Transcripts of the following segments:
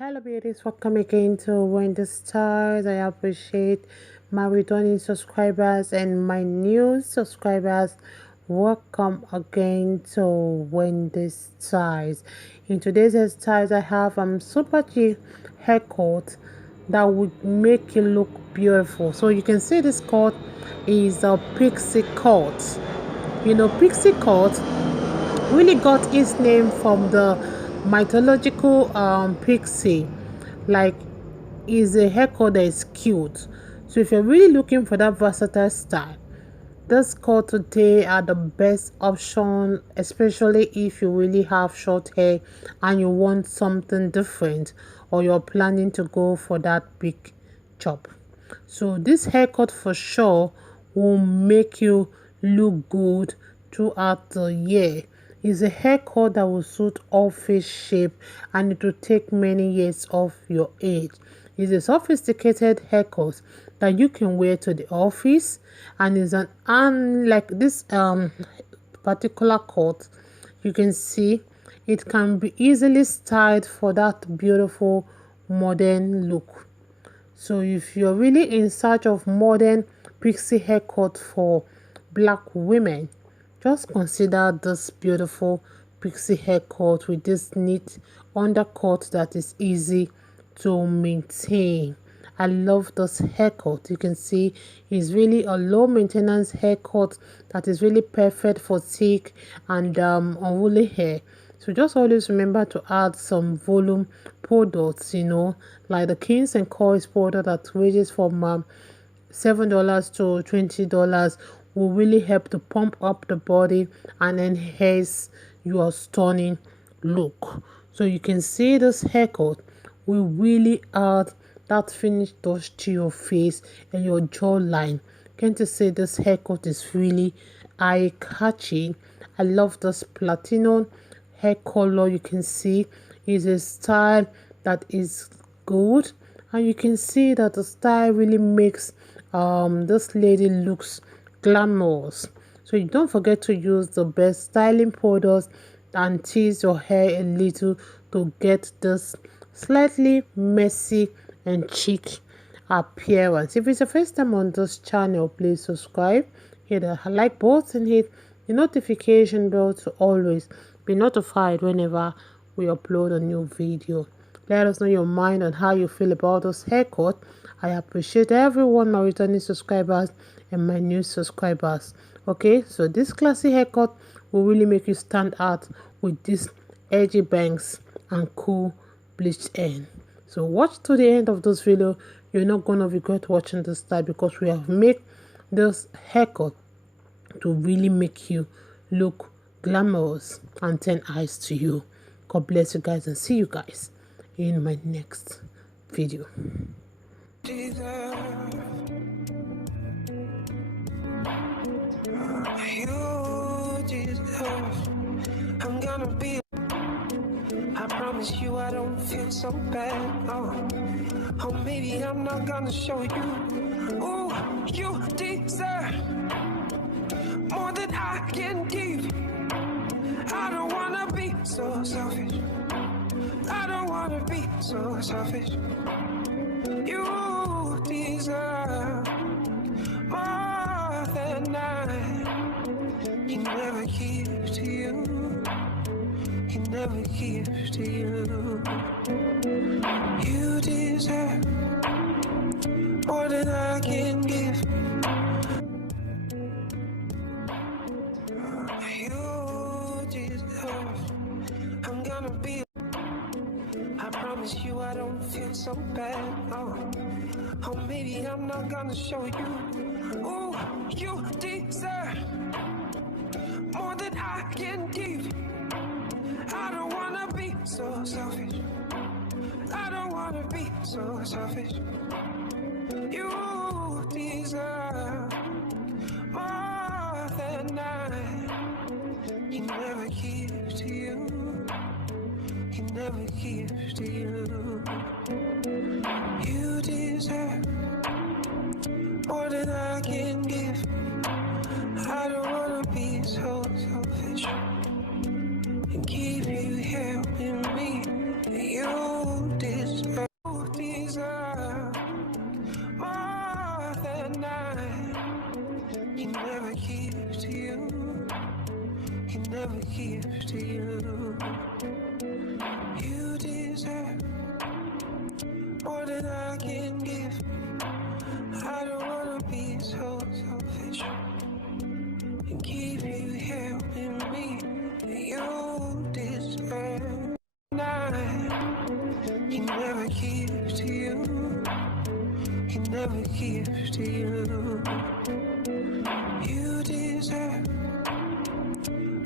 Hello beauties, welcome again to Wendy Stars. I appreciate my returning subscribers and my new subscribers. Welcome again to Wendy Stars. In today's hairstyles, I have super cheap haircut that would make you look beautiful. So you can see this cut is a pixie cut. You know, pixie cut really got its name from the mythological pixie, like is a haircut that is cute. So if you're really looking for that versatile style, this cut today are the best option, especially if you really have short hair and you want something different, or you're planning to go for that big chop. So this haircut for sure will make you look good throughout the year. It's a haircut that will suit all face shape and it will take many years off your age. It's a sophisticated haircut that you can wear to the office, and is an unlike this particular cut. You can see it can be easily styled for that beautiful modern look. So if you're really in search of modern pixie haircut for black women, just consider this beautiful pixie haircut with this neat undercut that is easy to maintain. I love this haircut. You can see it's really a low maintenance haircut that is really perfect for thick and unruly hair. So just always remember to add some volume products, you know, like the Kings and Coils product that ranges from $7 to $20 will really help to pump up the body and enhance your stunning look. So you can see this haircut will really add that finish touch to your face and your jawline. Can't you say this haircut is really eye-catching? I love this platinum hair color. You can see is a style that is good, and you can see that the style really makes this lady looks glamorous. So you don't forget to use the best styling products and tease your hair a little to get this slightly messy and chic appearance. If it's your first time on this channel, please subscribe, hit the like button, hit the notification bell to always be notified whenever we upload a new video. Let us know your mind on how you feel about this haircut. I appreciate everyone, my returning subscribers and my new subscribers. Okay, so this classy haircut will really make you stand out with these edgy bangs and cool bleached end. So watch to the end of this video. You're not gonna regret watching this style, because we have made this haircut to really make you look glamorous and turn eyes to you. God bless you guys, and see you guys in my next video. I'm gonna be, I promise you I don't feel so bad. Oh, maybe I'm not gonna show you. Oh, you deserve more than I can give. I don't wanna be so selfish. I don't wanna be so selfish. You deserve more than I can never give to you. Can never give to you. You deserve more than I can give. You deserve. I'm gonna be. I promise you I don't feel so bad. Oh, maybe I'm not gonna show you. Oh, you deserve more than I can give. I don't wanna be so selfish. I don't wanna be so selfish. You deserve more than I can never give to you. Can never give to you. You deserve more than I can give. I don't wanna be so selfish and keep you here with me. You deserve give to you. You deserve more than I can give. I don't wanna be so selfish and keep you helping me. You deserve. He never gives to you. He never gives to you. You deserve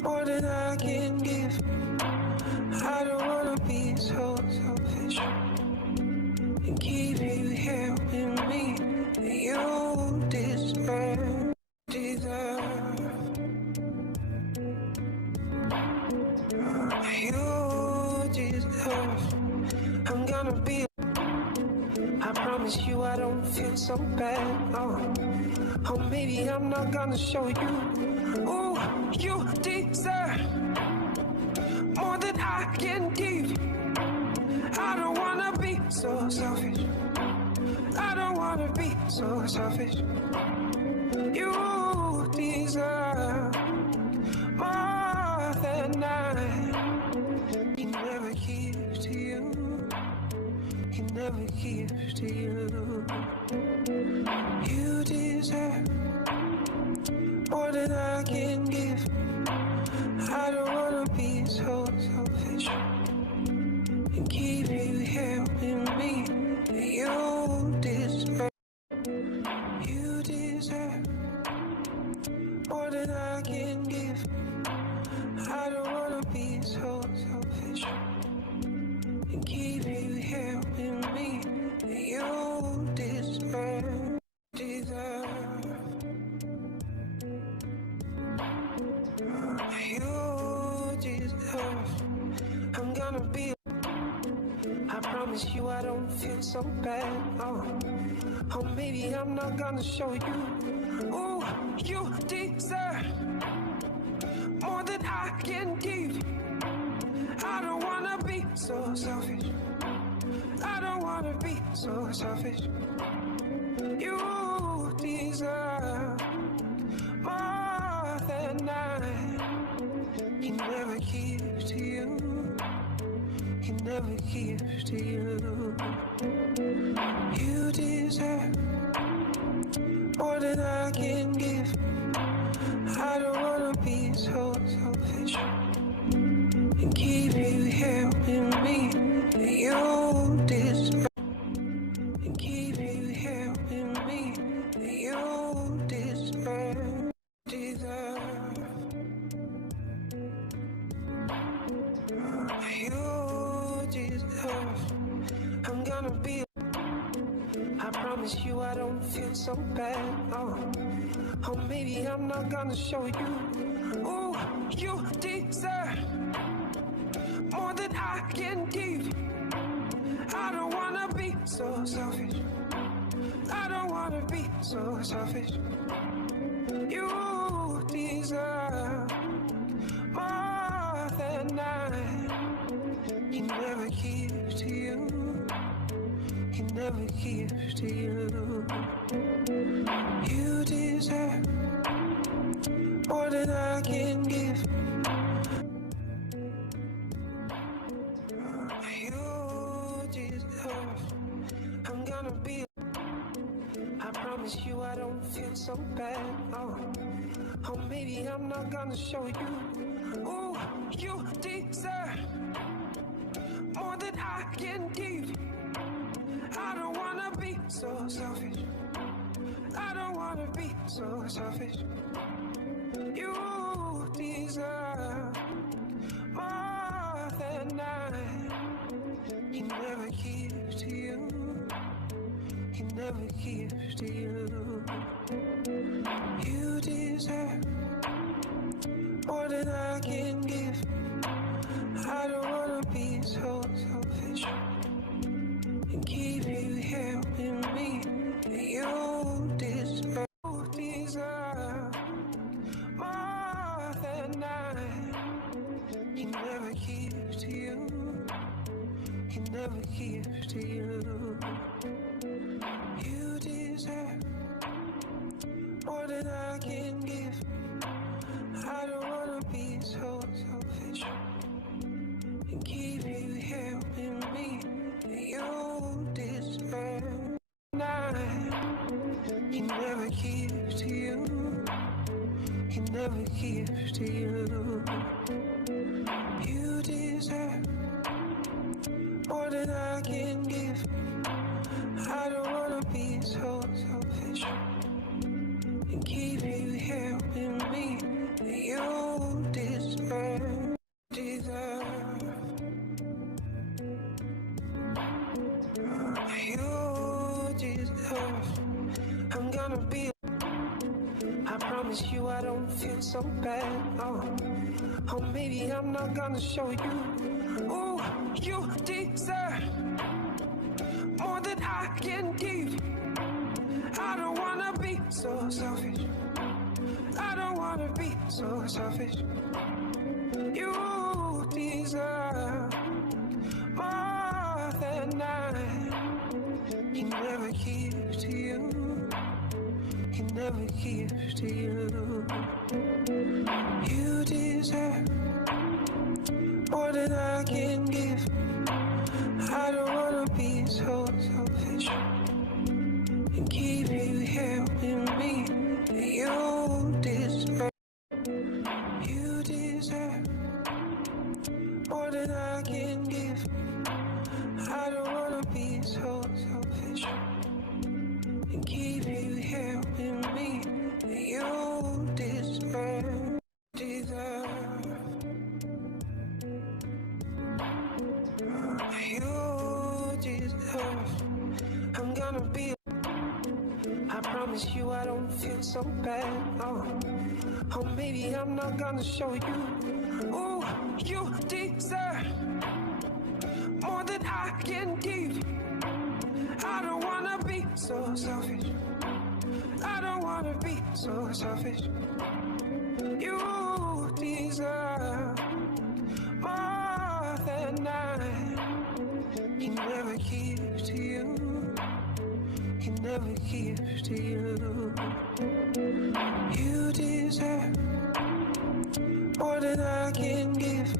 more than I can give. I don't wanna be so selfish and keep you helping me. You deserve, deserve. You deserve. I'm gonna be. I promise you I don't feel so bad. Oh, maybe I'm not gonna show you. Ooh, you deserve more than I can give. I don't wanna be so selfish. I don't wanna be so selfish. You deserve more than I. He never gives to you. He never gives to you. You deserve more than I can give. I don't wanna be so selfish and keep you helping me. You deserve. You deserve more than I can give. I don't wanna be so selfish and keep you helping me. You deserve, deserve. You deserve. I'm gonna be. I promise you I don't feel so bad. Oh, maybe I'm not gonna show you. Ooh, you deserve more than I can give. I don't wanna be so selfish. I don't wanna be so selfish. You deserve more than I. He never gives to you. He never gives to you. You deserve more than I can give. I don't wanna be so selfish and keep you helping me. You deserve and keep you helping me. You deserve, deserve. You deserve. I'm gonna be. I promise you I don't feel so bad. Oh, maybe I'm not gonna show you. Ooh, you deserve more than I can give. I don't wanna be so selfish. I don't wanna be so selfish. You deserve more than I. He never gives to you. He never gives to you. You deserve more than I can give. You deserve. I'm gonna be. I promise you I don't feel so bad. Oh, maybe I'm not gonna show you. Ooh, you deserve more than I can give. I don't wanna be so selfish. I don't wanna be so selfish. You deserve more than I. He never gives to you. He never gives to you. You deserve more than I can give. I don't wanna be so selfish and keep you helping me. You deserve, more than I. He never gives to you. He never gives to you. You deserve more than I can give. I don't wanna be so selfish helping me. You deserve he never gives to you. He never gives to you. You deserve more than I can give. I don't wanna be so selfish and keep you helping me. You deserve. You deserve. I'm gonna be. I promise you I don't feel so bad. Oh, maybe I'm not gonna show you. Oh, you deserve more than I can give. I don't wanna be so selfish. I don't wanna be so selfish. You deserve more than I can never give to you. Can never give to you. You deserve more than I can give. I don't wanna be so selfish and keep you helping me. You deserve. You deserve more than I can give. I don't wanna be so selfish and keep you helping me. You deserve. You deserve. I'm gonna be. I promise you I don't feel so bad. Oh, maybe I'm not gonna show you. Oh, you deserve more than I can give. I don't wanna be so selfish. I don't wanna be so selfish. You deserve more than I can never give to you. Can never give to you. You deserve more than I can give.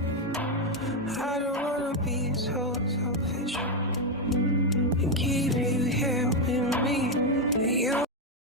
I don't wanna be so